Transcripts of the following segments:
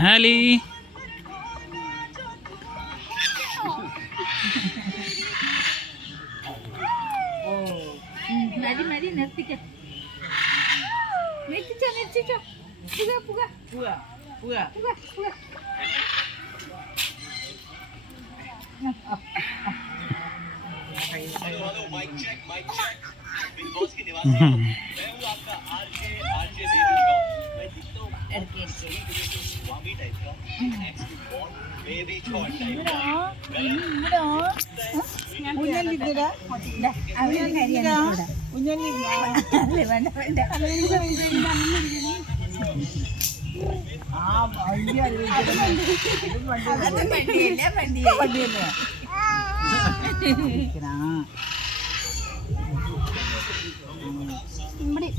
ഹാലി മതി മതി നിർത്തിക്കോ നിർത്തിച്ചോ നിർത്തിച്ചോ പുക പുക പുക പുക പുക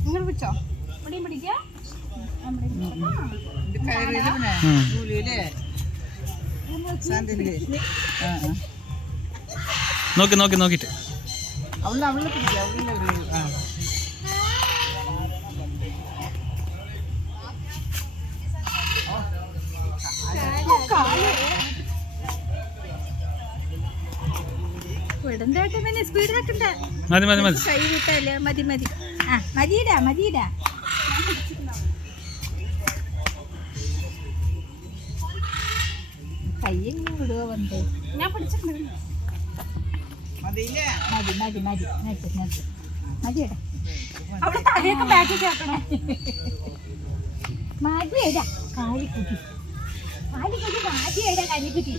ഇങ്ങോട്ട് പിടിച്ചോ ഇവിടെയും പിടിക്കാം നോക്കി നോക്കി നോക്കിട്ട് മതി മതി മതി കൈ വിട്ടല്ലേ മതി മതി ആ മതിയിടാ മതിയിടാ കയ്യെങ്ങനെ വിടുക വന്ന് ഞാൻ പിടിച്ചിട്ടുണ്ട് മതി മതി മതി നിർത്ത് നിർത്ത് മതിയടാ അവിടെ തലയൊക്കെ ബാക്കി ചേർക്കണേ മതിയടാ കാലിക്കുട്ടി കാലിക്കുട്ടി മതിയടാ കാലിക്കുട്ടി